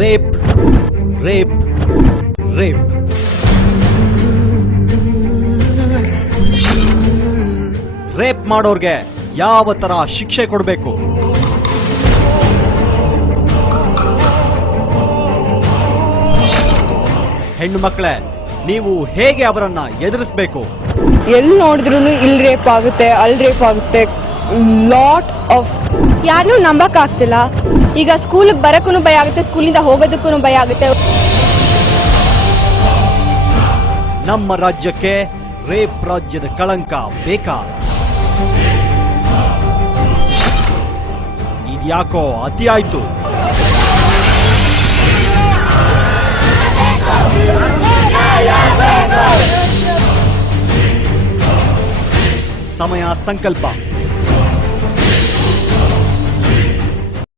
Rape rape rape. Rape ಮಾಡೋರ್ಗೆ ಯಾವ ತರ ಶಿಕ್ಷೆ ಕೊಡಬೇಕು? ಹೆಣ್ಣು ಮಕ್ಕಳೇ, ನೀವು ಹೇಗೆ ಅವರನ್ನ ಎದುರಿಸಬೇಕು? ಎಲ್ಲಿ ನೋಡಿದ್ರು ಇಲ್ಲಿ ರೇಪ್ ಆಗುತ್ತೆ, ಅಲ್ಲಿ ರೇಪ್ ಆಗುತ್ತೆ. ಲಾಟ್ ಆಫ್ ಯಾರನ್ನೂ ನಂಬಕ್ ಆಗ್ತಿಲ್ಲ ಈಗ ಸ್ಕೂಲಿಗೆ ಬರಕ್ಕೂ ಭಯ ಆಗುತ್ತೆ ಸ್ಕೂಲಿಂದ ಹೋಗೋದಕ್ಕೂ ಭಯ ಆಗುತ್ತೆ. ನಮ್ಮ ರಾಜ್ಯಕ್ಕೆ ರೇಪ್ ರಾಜ್ಯದ ಕಳಂಕ ಬೇಕಾ? ಇದ್ಯಾಕೋ ಅತಿ ಆಯ್ತು. ಸಮಯ ಸಂಕಲ್ಪ.